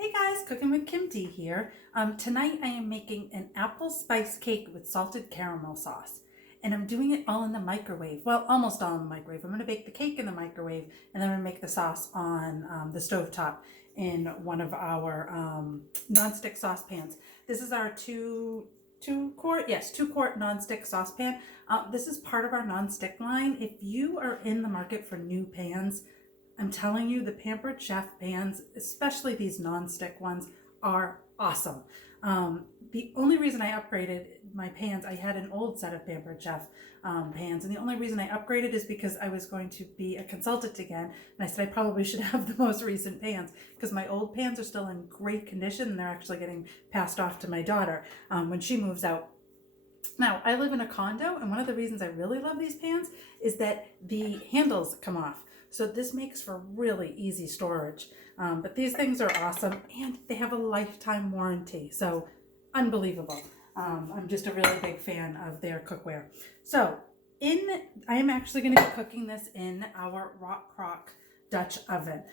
Hey guys, Cooking with Kim D here. Tonight I am making an apple spice cake with salted caramel sauce. And I'm doing it all in the microwave. Well, almost all in the microwave. I'm going to bake the cake in the microwave and then I'm going to make the sauce on the stovetop in one of our nonstick saucepans. This is our two quart nonstick saucepan. This is part of our nonstick line. If you are in the market for new pans, I'm telling you, the Pampered Chef pans, especially these non-stick ones, are awesome. The only reason I upgraded my pans, I had an old set of Pampered Chef pans, and the only reason I upgraded is because I was going to be a consultant again, and I said I probably should have the most recent pans, because my old pans are still in great condition, and they're actually getting passed off to my daughter when she moves out. Now, I live in a condo, and one of the reasons I really love these pans is that the handles come off. So this makes for really easy storage. But these things are awesome, and they have a lifetime warranty. So unbelievable. I'm just a really big fan of their cookware. So I am actually going to be cooking this in our Rockcrok Dutch oven.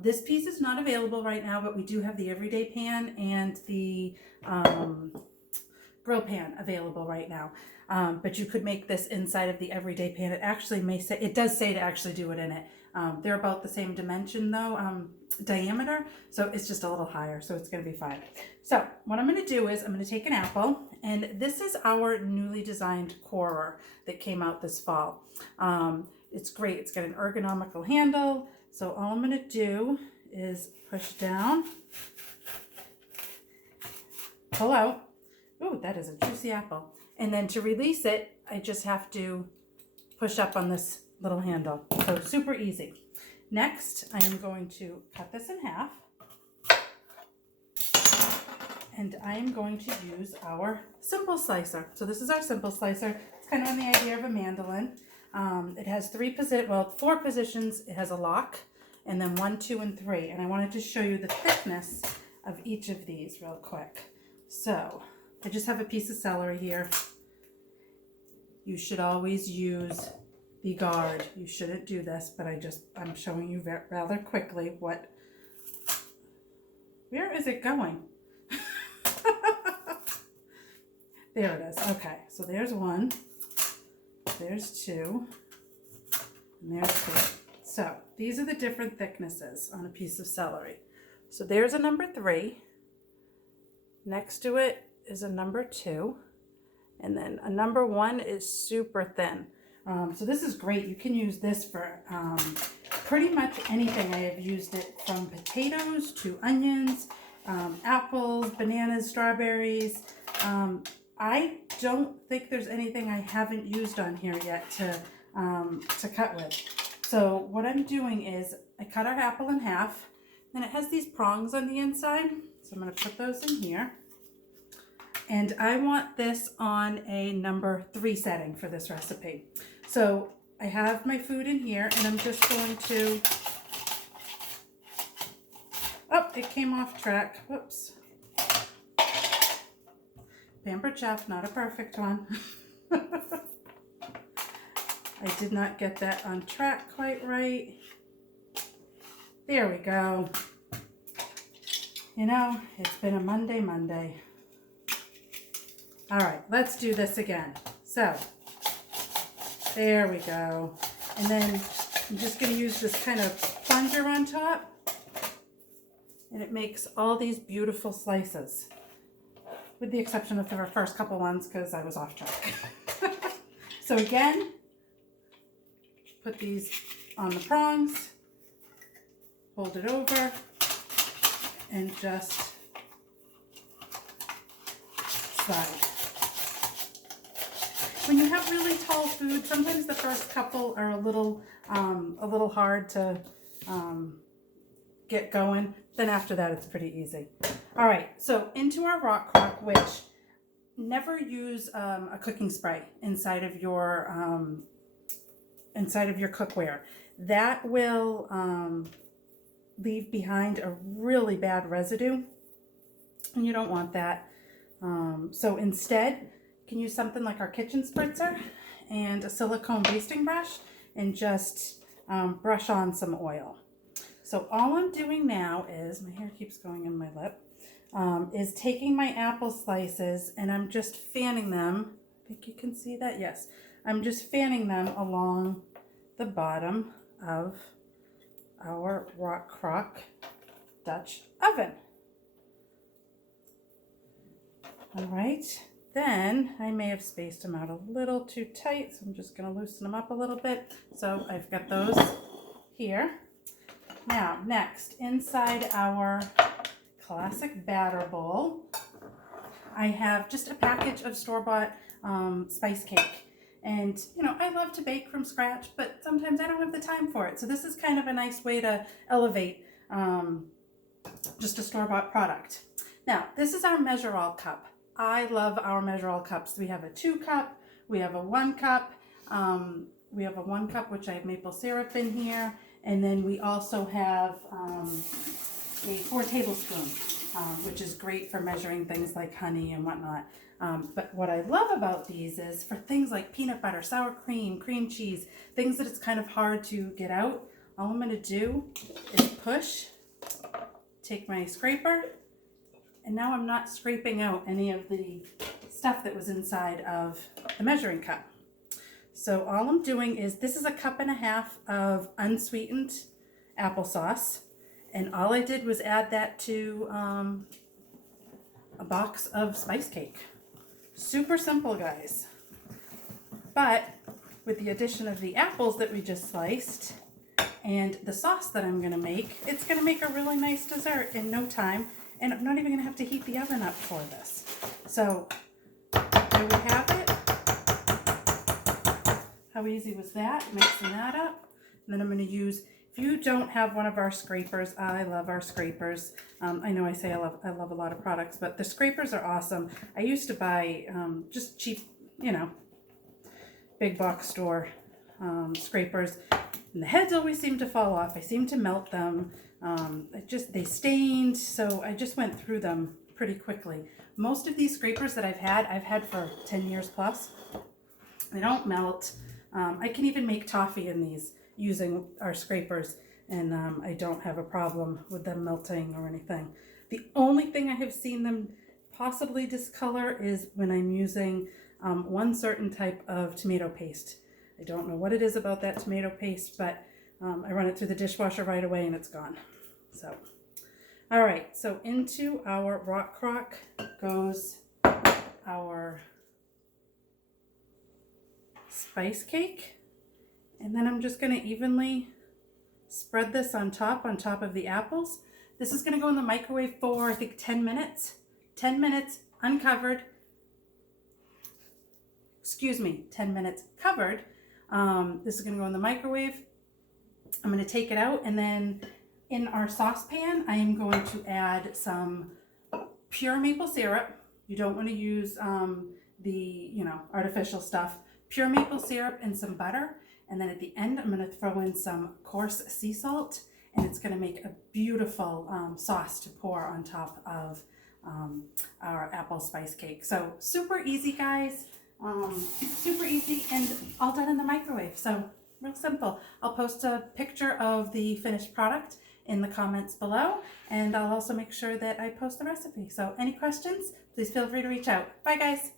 This piece is not available right now, but we do have the everyday pan and the grill pan available right now. But you could make this inside of the everyday pan. It actually it does say to actually do it in it. They're about the same dimension though, diameter, so it's just a little higher, so it's going to be fine. So what I'm going to do is I'm going to take an apple, and this is our newly designed corer that came out this fall. It's great. It's got an ergonomical handle, so all I'm going to do is push down, pull out. Ooh, that is a juicy apple. And then to release it, I just have to push up on this little handle. So super easy. Next, I am going to cut this in half. And I am going to use our simple slicer. So this is our simple slicer. It's kind of on the idea of a mandolin. It has four positions. It has a lock, and then 1, 2, and 3. And I wanted to show you the thickness of each of these real quick. So I just have a piece of celery here. You should always use the guard. You shouldn't do this, but I'm showing you rather quickly where is it going? There it is. Okay, so there's 1, there's 2, and there's 3. So these are the different thicknesses on a piece of celery. So there's a number 3. Next to it is a number 2, and then a number 1 is super thin. So this is great. You can use this for pretty much anything. I have used it from potatoes to onions, apples, bananas, strawberries. I don't think there's anything I haven't used on here yet to cut with. So what I'm doing is I cut our apple in half, and it has these prongs on the inside. So I'm going to put those in here. And I want this on a number 3 setting for this recipe. So I have my food in here, and I'm just going to, oh, it came off track. Whoops. Pampered Chef, not a perfect one. I did not get that on track quite right. There we go. You know, it's been a Monday. All right, let's do this again. So, there we go. And then I'm just going to use this kind of plunger on top. And it makes all these beautiful slices. With the exception of the first couple ones, because I was off track. So again, put these on the prongs. Hold it over. And just slide. When you have really tall food, sometimes the first couple are a little hard to get going. Then after that, it's pretty easy. All right, so into our Rockcrok, which never use a cooking spray inside of your cookware. That will leave behind a really bad residue, and you don't want that. So instead, you can use something like our kitchen spritzer and a silicone basting brush and just brush on some oil. So all I'm doing now is, my hair keeps going in my lip, is taking my apple slices and I'm just fanning them. I think you can see that. Yes. I'm just fanning them along the bottom of our Rockcrok Dutch oven. All right. Then I may have spaced them out a little too tight, so I'm just going to loosen them up a little bit. So I've got those here. Now, next, inside our classic batter bowl, I have just a package of store-bought spice cake. And, you know, I love to bake from scratch, but sometimes I don't have the time for it. So this is kind of a nice way to elevate just a store-bought product. Now, this is our measure-all cup. I love our measure-all cups. We have a 2 cup, we have a 1 cup, we have a 1 cup, which I have maple syrup in here, and then we also have a 4 tablespoon, which is great for measuring things like honey and whatnot. But what I love about these is for things like peanut butter, sour cream, cream cheese, things that it's kind of hard to get out, all I'm going to do is push, take my scraper, and now I'm not scraping out any of the stuff that was inside of the measuring cup. So all I'm doing is, this is a 1.5 cups of unsweetened applesauce. And all I did was add that to a box of spice cake. Super simple, guys. But with the addition of the apples that we just sliced and the sauce that I'm gonna make, it's gonna make a really nice dessert in no time. And I'm not even going to have to heat the oven up for this. So there we have it. How easy was that? Mixing that up. And then I'm going to use, if you don't have one of our scrapers, I love our scrapers. I know I say I love a lot of products, but the scrapers are awesome. I used to buy just cheap, you know, big box store scrapers. And the heads always seem to fall off. I seem to melt them. They stained, so I just went through them pretty quickly. Most of these scrapers that I've had for 10 years plus. They don't melt. I can even make toffee in these using our scrapers, and I don't have a problem with them melting or anything. The only thing I have seen them possibly discolor is when I'm using one certain type of tomato paste. I don't know what it is about that tomato paste, but I run it through the dishwasher right away and it's gone. So, all right, so into our Rockcrok goes our spice cake. And then I'm just gonna evenly spread this on top of the apples. This is gonna go in the microwave for, I think, 10 minutes. 10 minutes uncovered. Excuse me, 10 minutes covered. This is gonna go in the microwave. I'm going to take it out, and then in our saucepan, I am going to add some pure maple syrup. You don't want to use artificial stuff. Pure maple syrup and some butter. And then at the end, I'm going to throw in some coarse sea salt, and it's going to make a beautiful sauce to pour on top of our apple spice cake. So super easy, guys. Super easy and all done in the microwave. So real simple. I'll post a picture of the finished product in the comments below, and I'll also make sure that I post the recipe. So any questions, please feel free to reach out. Bye, guys.